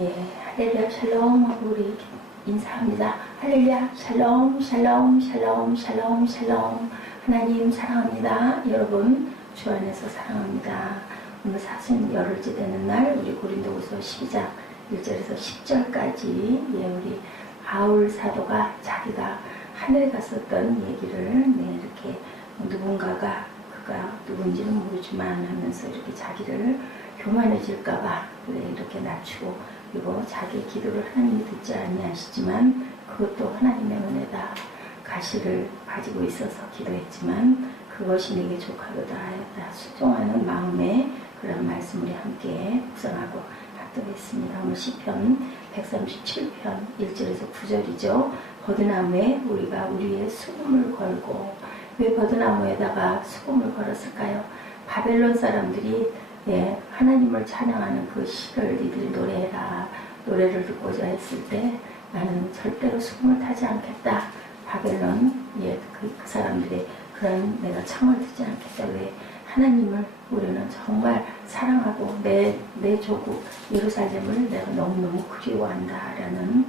예, 할렐루야 샬롬 하고 우리 인사합니다. 할렐루야 샬롬 샬롬 샬롬 샬롬 샬롬. 하나님 사랑합니다. 여러분 주 안에서 사랑합니다. 오늘 사순 열흘째 되는 날 우리 고린도후서 12장 1절에서 10절까지 우리 바울 사도가 자기가 하늘에 갔었던 얘기를 이렇게 누군가가 그가 누군지는 모르지만 하면서 이렇게 자기를 교만해질까봐 이렇게 낮추고, 그리고 자기의 기도를 하나님이 듣지 아니하시지만 그것도 하나님의 은혜다, 가시를 가지고 있어서 기도했지만 그것이 내게 족하도다 하였다, 순종하는 마음에 그런 말씀을 함께 묵상하고 합독했습니다. 오늘 시편 137편 1절에서 9절이죠. 버드나무에 우리가 우리의 수금을 걸고. 왜 버드나무에다가 수금을 걸었을까요? 바벨론 사람들이 하나님을 찬양하는 그 시를 이들이 노래해라, 노래를 듣고자 했을 때 나는 절대로 수금을 타지 않겠다. 바벨론 그 사람들의 그런 내가 청을 듣지 않겠다. 왜? 하나님을 우리는 정말 사랑하고 내 조국 예루살렘을 내가 너무너무 그리워한다라는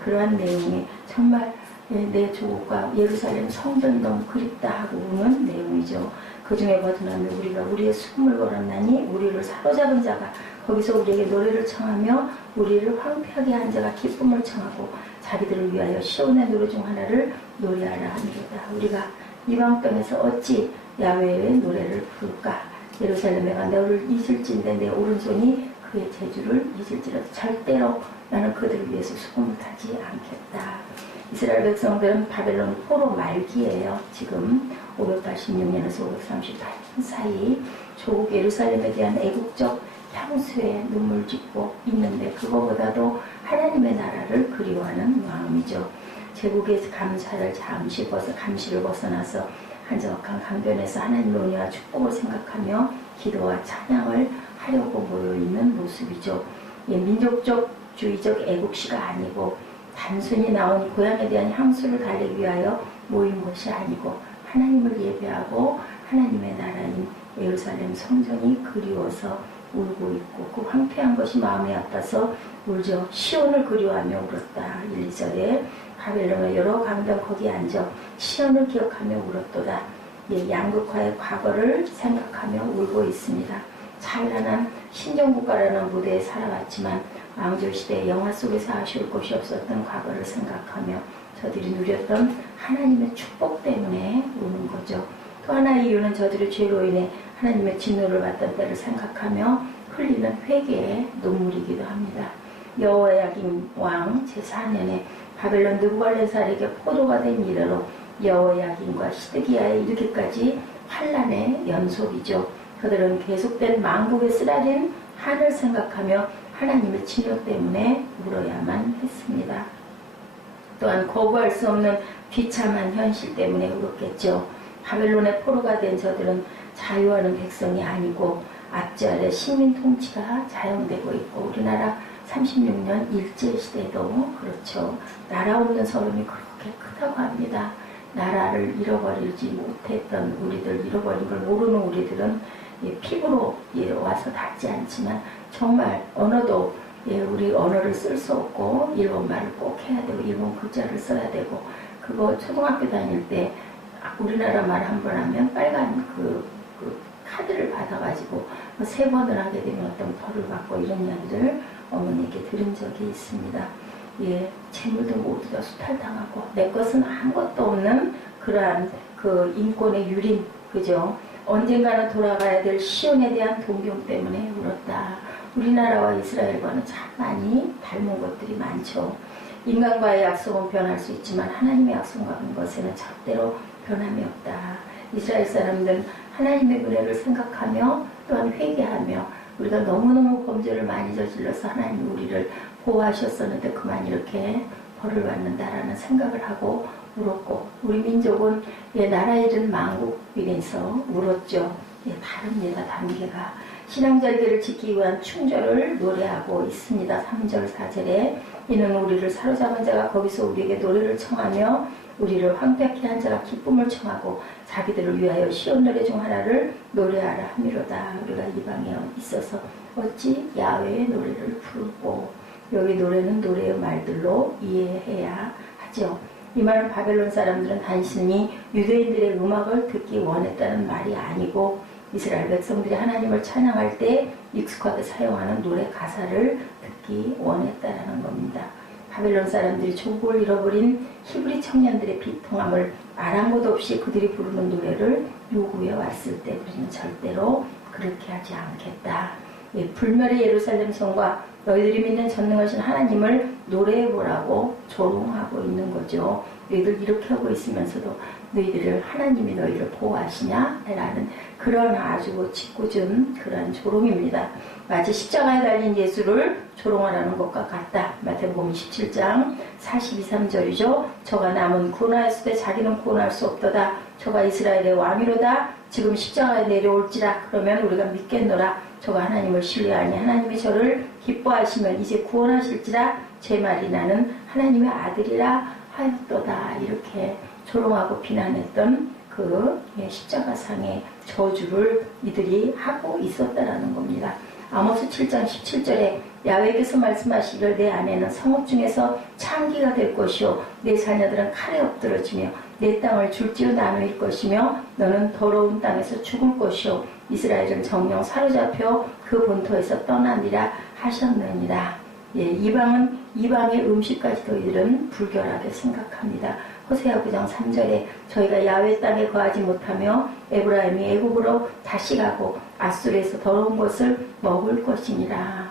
그러한 내용이 정말 내 조국과 예루살렘 성전이 너무 그립다 하고 우는 내용이죠. 그 중에 버드나무에 우리가 우리의 수금을 걸었나니 우리를 사로잡은 자가 거기서 우리에게 노래를 청하며 우리를 황폐하게 한 자가 기쁨을 청하고 자기들을 위하여 시온의 노래 중 하나를 노래하라 하니로다. 우리가 이방 땅에서 어찌 야훼의 노래를 부를까? 예루살렘에가 너를 잊을진데 내 오른손이 그의 재주를 잊을지라도 절대로 나는 그들을 위해서 수금을 타지 않겠다. 이스라엘 백성들은 바벨론 포로 말기예요. 지금 586년에서 538년 사이 조국 예루살렘에 대한 애국적 향수에 눈물 짓고 있는데 그거보다도 하나님의 나라를 그리워하는 마음이죠. 제국의 감시를 벗어나서 한적한 강변에서 하나님 논의와 축복을 생각하며 기도와 찬양을 하려고 모여있는 모습이죠. 민족주의적 애국시가 아니고 단순히 나온 고향에 대한 향수를 달래기 위하여 모인 것이 아니고 하나님을 예배하고 하나님의 나라인 예루살렘 성전이 그리워서 울고 있고 그 황폐한 것이 마음에 아파서 울죠. 시온을 그리워하며 울었다. 1, 2절에 바벨론의 여러 강변 거기 앉아 시온을 기억하며 울었도다. 양극화의 과거를 생각하며 울고 있습니다. 찬란한 신정국가라는 무대에 살아왔지만 왕조시대의 영화 속에서 아쉬울 것이 없었던 과거를 생각하며 저들이 누렸던 하나님의 축복 때문에 우는 거죠. 또 하나의 이유는 저들의 죄로 인해 하나님의 진노를 받던 때를 생각하며 흘리는 회개의 눈물이기도 합니다. 여호야긴 왕 제4년에 바벨론 느부갓네살에게 포로가 된 이래로 여호야긴과 시드기야에 이르기까지 환란의 연속이죠. 그들은 계속된 망국에 쓰라린 한을 생각하며 하나님의 진노 때문에 울어야만 했습니다. 또한 거부할 수 없는 비참한 현실 때문에 울었겠죠. 바벨론의 포로가 된 저들은 자유하는 백성이 아니고 압제 아래 식민 통치가 자영되고 있고 우리나라 36년 일제시대도 그렇죠. 나라 없는 서름이 그렇게 크다고 합니다. 나라를 잃어버리지 못했던 우리들, 잃어버린 걸 모르는 우리들은 피부로 와서 닿지 않지만 정말 언어도 우리 언어를 쓸 수 없고 일본말을 꼭 해야 되고 일본 글자를 써야 되고 그거 초등학교 다닐 때 우리나라 말 한 번 하면 빨간 그 카드를 받아가지고 3번을 하게 되면 어떤 벌을 받고 이런 이야기를 어머니에게 들은 적이 있습니다. 재물도 모두 다 수탈당하고 내 것은 아무것도 없는 그러한 그 인권의 유린, 그죠? 언젠가는 돌아가야 될 시온에 대한 동경 때문에 울었다. 우리나라와 이스라엘과는 참 많이 닮은 것들이 많죠. 인간과의 약속은 변할 수 있지만 하나님의 약속한 것에는 절대로 변함이 없다. 이스라엘 사람들은 하나님의 은혜를 생각하며 또한 회개하며 우리가 너무너무 범죄를 많이 저질러서 하나님이 우리를 보호하셨었는데 그만 이렇게 벌을 받는다라는 생각을 하고 울었고 우리 민족은 나라 잃은 망국인에서 울었죠. 다릅니다. 단계가. 신앙절개를 지키기 위한 충절을 노래하고 있습니다. 3절 4절에 이는 우리를 사로잡은 자가 거기서 우리에게 노래를 청하며 우리를 황폐케 한 자가 기쁨을 청하고 자기들을 위하여 시온 노래 중 하나를 노래하라 함이로다. 우리가 이방에 있어서 어찌 야훼의 노래를 부르고 여기 노래는 노래의 말들로 이해해야 하죠. 이 말은 바벨론 사람들은 단순히 유대인들의 음악을 듣기 원했다는 말이 아니고 이스라엘 백성들이 하나님을 찬양할 때 익숙하게 사용하는 노래 가사를 듣기 원했다라는 겁니다. 바벨론 사람들이 조국을 잃어버린 히브리 청년들의 비통함을 아랑곳 없이 그들이 부르는 노래를 요구해 왔을 때 우리는 절대로 그렇게 하지 않겠다. 불멸의 예루살렘 성과 너희들이 믿는 전능하신 하나님을 노래해보라고 조롱하고 있는 거죠. 너희들 이렇게 하고 있으면서도 너희들을 하나님이 너희를 보호하시냐? 라는 그런 아주 짓궂은 그런 조롱입니다. 마치 십자가에 달린 예수를 조롱하라는 것과 같다. 마태복음 17장 42, 3절이죠. 저가 남은 구원하였을 때 자기는 구원할 수 없도다. 저가 이스라엘의 왕이로다. 지금 십자가에 내려올지라. 그러면 우리가 믿겠노라. 저가 하나님을 신뢰하니 하나님이 저를 기뻐하시면 이제 구원하실지라. 제 말이 나는 하나님의 아들이라 하였도다. 이렇게 조롱하고 비난했던 그 십자가상의 저주를 이들이 하고 있었다라는 겁니다. 아모스 7장 17절에 야훼께서 말씀하시기를 내 아내는 성읍 중에서 창기가 될 것이요 내 자녀들은 칼에 엎드러지며 내 땅을 줄지어 나누일 것이며 너는 더러운 땅에서 죽을 것이요 이스라엘은 정령 사로잡혀 그 본토에서 떠나니라 하셨느니라. 이방의 음식까지도 이들은 불결하게 생각합니다. 호세아 9장 3절에 저희가 야훼 땅에 거하지 못하며 에브라임이 애굽으로 다시 가고 아수르에서 더러운 것을 먹을 것이니라.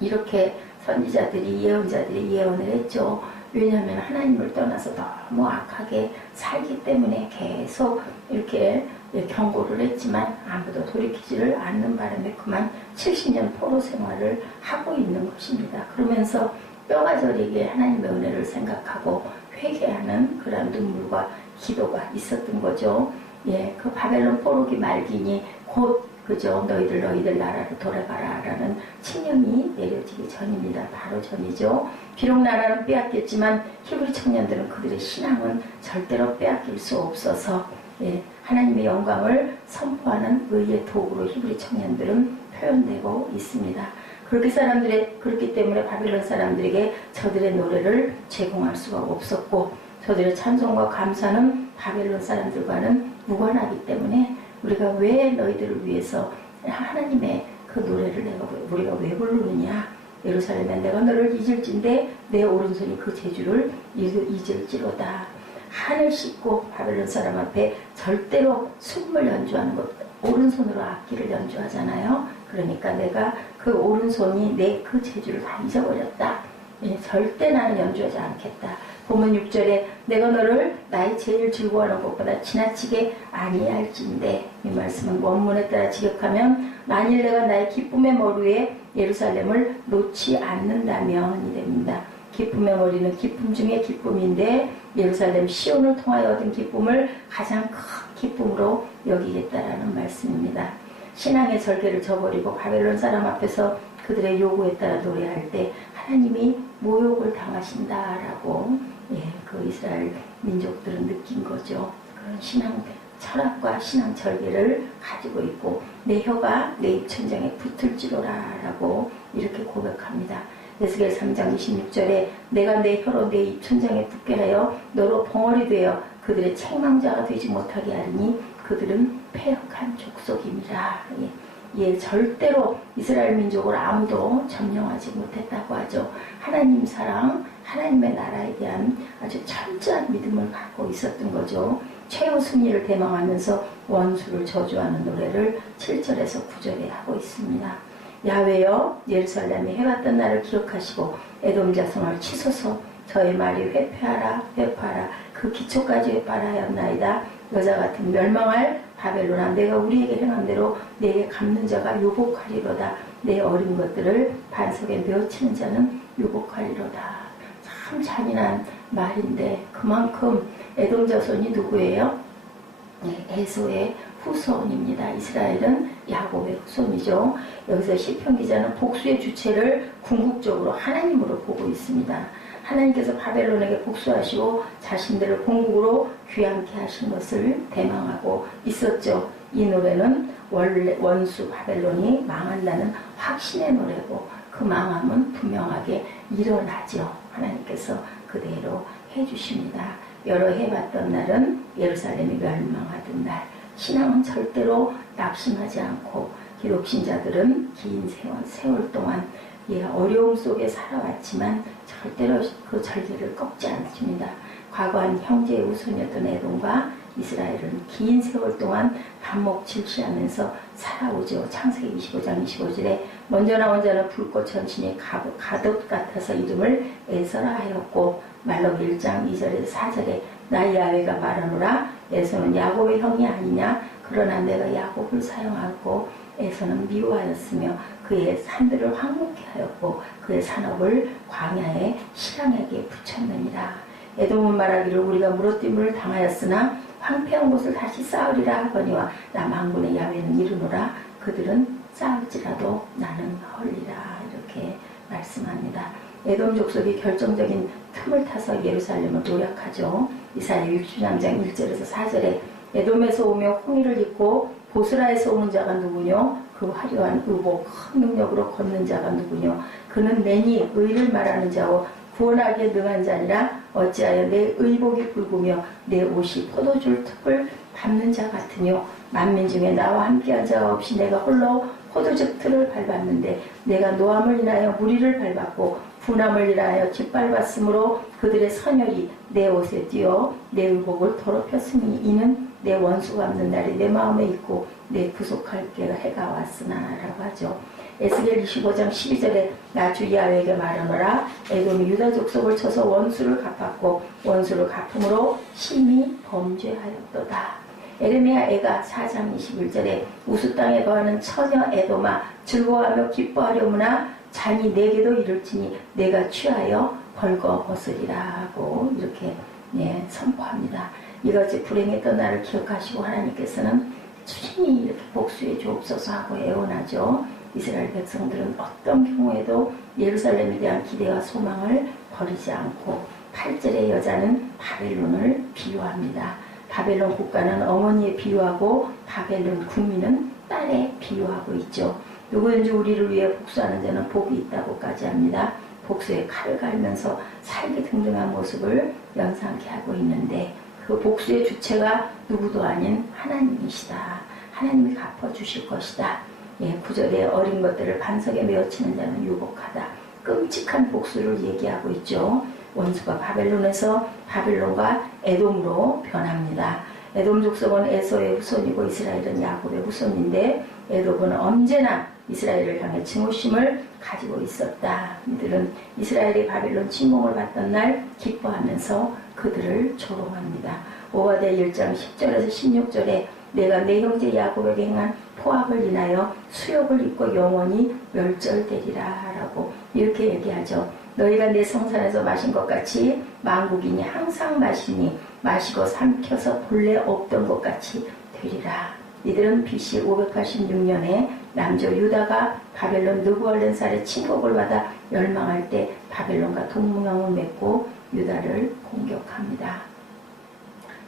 이렇게 선지자들이 예언자들이 예언을 했죠. 왜냐하면 하나님을 떠나서 너무 악하게 살기 때문에 계속 이렇게 경고를 했지만 아무도 돌이키지를 않는 바람에 그만 70년 포로 생활을 하고 있는 것입니다. 그러면서 뼈가 저리게 하나님의 은혜를 생각하고 회개하는 그런 눈물과 기도가 있었던 거죠. 그 바벨론 포로기 말기니 곧 그죠. 너희들 나라로 돌아가라 라는 칙령이 내려지기 전입니다. 바로 전이죠. 비록 나라는 빼앗겼지만 히브리 청년들은 그들의 신앙은 절대로 빼앗길 수 없어서 하나님의 영광을 선포하는 의의 도구로 히브리 청년들은 표현되고 있습니다. 그렇기 때문에 바벨론 사람들에게 저들의 노래를 제공할 수가 없었고 저들의 찬송과 감사는 바벨론 사람들과는 무관하기 때문에 우리가 왜 너희들을 위해서 하나님의 그 노래를 우리가 왜 부르느냐. 예루살렘에 내가 너를 잊을진데 내 오른손이 그 재주를 잊을지로다. 한을 씻고 바벨론 사람 앞에 절대로 숨을 연주하는 것, 오른손으로 악기를 연주하잖아요. 그러니까 내가 그 오른손이 내 그 재주를 다 잊어버렸다. 절대 나는 연주하지 않겠다. 본문 6절에 내가 너를 나의 제일 즐거워하는 것보다 지나치게 아니할진대. 이 말씀은 원문에 따라 지역하면 만일 내가 나의 기쁨의 머리에 예루살렘을 놓지 않는다면 이 됩니다. 기쁨의 머리는 기쁨 중에 기쁨인데 예루살렘 시온을 통하여 얻은 기쁨을 가장 큰 기쁨으로 여기겠다라는 말씀입니다. 신앙의 절개를 저버리고 바벨론 사람 앞에서 그들의 요구에 따라 노래할 때 하나님이 모욕을 당하신다라고 그 이스라엘 민족들은 느낀 거죠. 그런 신앙 철학과 신앙 절개를 가지고 있고 내 혀가 내 입천장에 붙을지로라라고 이렇게 고백합니다. 에스겔 3장 26절에 내가 내 혀로 내 입천장에 붙게 하여 너로 벙어리 되어 그들의 책망자가 되지 못하게 하리니 그들은 패역한 족속이니라. 절대로 이스라엘 민족을 아무도 점령하지 못했다고 하죠. 하나님 사랑, 하나님의 나라에 대한 아주 철저한 믿음을 갖고 있었던 거죠. 최후 승리를 대망하면서 원수를 저주하는 노래를 7절에서 9절에 하고 있습니다. 야훼여 예루살렘에 해왔던 날을 기억하시고 에돔 자손을 치소서. 저의 말이 회피하라 회파하라 그 기초까지 회파하라 하였나이다. 여자 같은 멸망할 바벨론아 내가 우리에게 행한 대로 내게 갚는 자가 유복하리로다. 내 어린 것들을 반석에 메어치는 자는 유복하리로다. 참 잔인한 말인데 그만큼 에돔 자손이 누구예요? 에서의 후손입니다. 이스라엘은 야곱의 후손이죠. 여기서 시편 기자는 복수의 주체를 궁극적으로 하나님으로 보고 있습니다. 하나님께서 바벨론에게 복수하시고 자신들을 본국으로 귀환케 하신 것을 대망하고 있었죠. 이 노래는 원래 원수 바벨론이 망한다는 확신의 노래고 그 망함은 분명하게 일어나죠. 하나님께서 그대로 해주십니다. 여러 해봤던 날은 예루살렘이 멸망하던 날. 신앙은 절대로 낙심하지 않고 기독신자들은 긴 세월 동안 어려움 속에 살아왔지만 절대로 그 절개를 꺾지 않습니다. 과거한 형제의 우선이었던 에돔과 이스라엘은 긴 세월 동안 반목질시하면서 살아오죠. 창세기 25장 25절에 먼저 나온 자는 불꽃 전신이 가돛 같아서 이름을 에서라 하였고, 말라기 1장 2절에서 4절에 나 야훼가 말하노라 에서는 야곱의 형이 아니냐, 그러나 내가 야곱을 사용하고 에서는 미워하였으며 그의 산들을 황무케 하였고 그의 산업을 광야의 실랑에게 붙였느니라. 에돔은 말하기를 우리가 물어뜯임을 당하였으나 황폐한 곳을 다시 쌓으리라 하거니와 나 만군의 야훼는 이르노라 그들은 쌓을지라도 나는 헐리라. 이렇게 말씀합니다. 에돔 족속이 결정적인 틈을 타서 예루살렘을 노략하죠. 이사야 63장 1절에서 4절에 에돔에서 오며 홍의를 입고 보스라에서 오는 자가 누구뇨? 그 화려한 의복 큰 능력으로 걷는 자가 누구뇨? 그는 내니 의를 말하는 자오 구원하기에 능한 자니라. 어찌하여 내 의복이 굵으며 내 옷이 포도줄 틈을 밟는 자 같으뇨? 만민 중에 나와 함께한 자가 없이 내가 홀로 포도즙 틀을 밟았는데 내가 노함을 인하여 무리를 밟았고 분함을 인하여 짓밟았으므로 그들의 선열이 내 옷에 띄어 내 의복을 더럽혔으니 이는 내 원수가 없는 날이 내 마음에 있고 내 구속할 때가 해가 왔으나 라고 하죠. 에스겔 25장 12절에 나 주 야훼에게 말하노라 에돔이 유다 족속을 쳐서 원수를 갚았고 원수를 갚음으로 심히 범죄하였도다. 에레미야 애가 4장 21절에 우수 땅에 거하는 처녀 에돔아 즐거워하며 기뻐하려무나 잔이 내게도 이를지니 내가 취하여 벌거벗으리라 하고 이렇게 선포합니다. 이같이 불행했던 나를 기억하시고 하나님께서는 친히 이렇게 복수해 주옵소서 하고 애원하죠. 이스라엘 백성들은 어떤 경우에도 예루살렘에 대한 기대와 소망을 버리지 않고 8절의 여자는 바벨론을 비유합니다. 바벨론 국가는 어머니에 비유하고 바벨론 국민은 딸에 비유하고 있죠. 누구든지 우리를 위해 복수하는 자는 복이 있다고까지 합니다. 복수에 칼을 갈면서 살기 등등한 모습을 연상케 하고 있는데 그 복수의 주체가 누구도 아닌 하나님이시다. 하나님이 갚아주실 것이다. 9절에 어린 것들을 반석에 메어치는 자는 유복하다. 끔찍한 복수를 얘기하고 있죠. 원수가 바벨론에서 바벨론과 에돔으로 변합니다. 에돔 족속은 에서의 후손이고 이스라엘은 야곱의 후손인데 에돔은 언제나 이스라엘을 향해 증오심을 가지고 있었다. 이들은 이스라엘이 바벨론 침공을 받던 날 기뻐하면서 그들을 조롱합니다. 오바댜 1장 10절에서 16절에 내가 내 형제 야곱에게 행한 포악을 인하여 수욕을 입고 영원히 멸절되리라 라고 이렇게 얘기하죠. 너희가 내 성산에서 마신 것 같이 만국인이 항상 마시니 마시고 삼켜서 본래 없던 것 같이 되리라. 이들은 BC 586년에 남조 유다가 바벨론 느부알렌살의 침공을 받아 멸망할 때 바벨론과 동맹을 맺고 유다를 공격합니다.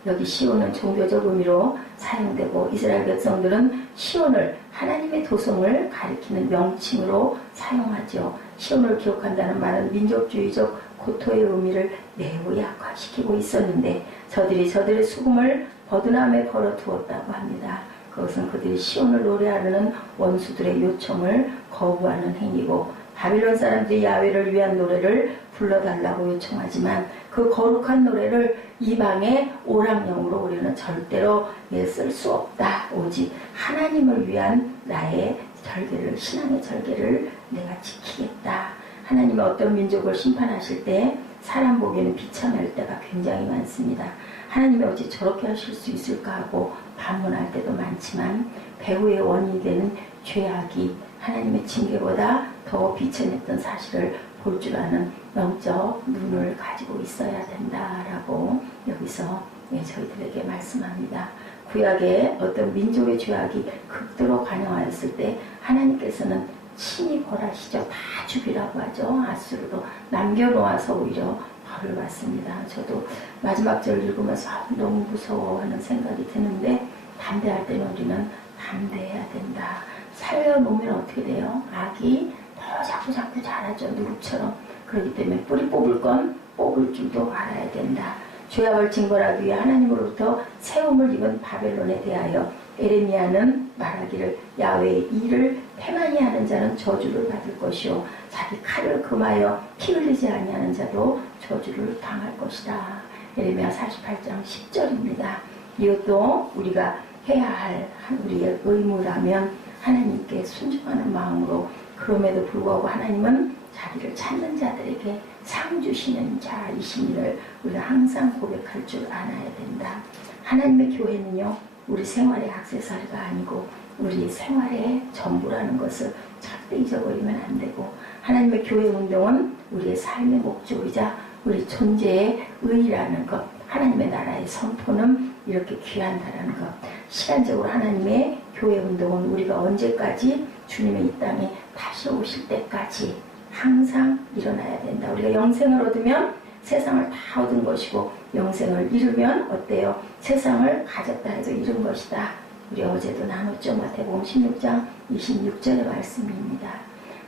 여기 시온은 종교적 의미로 사용되고 이스라엘 백성들은 시온을 하나님의 도성을 가리키는 명칭으로 사용하죠. 시온을 기억한다는 말은 민족주의적 고토의 의미를 매우 약화시키고 있었는데 저들의 수금을 버드남에 걸어두었다고 합니다. 그것은 그들이 시온을 노래하려는 원수들의 요청을 거부하는 행위고 바빌론 사람들이 야훼를 위한 노래를 불러달라고 요청하지만 그 거룩한 노래를 이방의 오랑영으로 우리는 절대로 쓸 수 없다. 오직 하나님을 위한 나의 절개를, 신앙의 절개를 내가 지키겠다. 하나님이 어떤 민족을 심판하실 때 사람 보기에는 비참할 때가 굉장히 많습니다. 하나님이 어찌 저렇게 하실 수 있을까 하고 반문할 때도 많지만 배후의 원인이 되는 죄악이 하나님의 징계보다 더 비천했던 사실을 볼 줄 아는 영적 눈을 가지고 있어야 된다라고 여기서 저희들에게 말씀합니다. 구약의 어떤 민족의 죄악이 극도로 관영하였을 때 하나님께서는 친히 벌하시죠. 다 죽이라고 하죠. 아수르도 남겨놓아서 오히려 벌을 받습니다. 저도 마지막 절 읽으면서 너무 무서워하는 생각이 드는데 담대할 때는 우리는 담대해야 된다. 살려놓으면 어떻게 돼요? 악이 더 더 자꾸 자라죠. 누룩처럼. 그렇기 때문에 뿌리 뽑을 건 뽑을 줄도 알아야 된다. 죄와 벌 징벌하기 위해 하나님으로부터 세움을 입은 바벨론에 대하여 에레미야는 말하기를 야훼의 일을 태만히 하는 자는 저주를 받을 것이요 자기 칼을 금하여 피 흘리지 아니하는 자도 저주를 당할 것이다. 에레미야 48장 10절입니다. 이것도 우리가 해야 할 우리의 의무라면 하나님께 순종하는 마음으로, 그럼에도 불구하고 하나님은 자기를 찾는 자들에게 상 주시는 자이심을 우리가 항상 고백할 줄 알아야 된다. 하나님의 교회는요, 우리 생활의 액세서리가 아니고 우리 생활의 전부라는 것을 절대 잊어버리면 안 되고, 하나님의 교회 운동은 우리의 삶의 목적이자 우리 존재의 의의라는 것, 하나님의 나라의 선포는 이렇게 귀한다라는 것. 시간적으로 하나님의 교회 운동은 우리가 언제까지 주님의 이 땅에 다시 오실 때까지 항상 일어나야 된다. 우리가 영생을 얻으면 세상을 다 얻은 것이고, 영생을 잃으면 어때요? 세상을 가졌다 해서 잃은 것이다. 우리 어제도 나눴죠. 마태복음 16장 26절의 말씀입니다.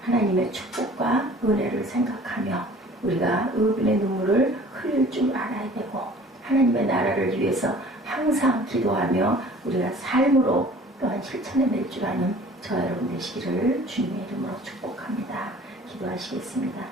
하나님의 축복과 은혜를 생각하며 우리가 의분의 눈물을 흘릴 줄 알아야 되고, 하나님의 나라를 위해서 항상 기도하며 우리가 삶으로 또한 실천해낼 줄 아는 저 여러분 되시기를 주님의 이름으로 축복합니다. 기도하시겠습니다.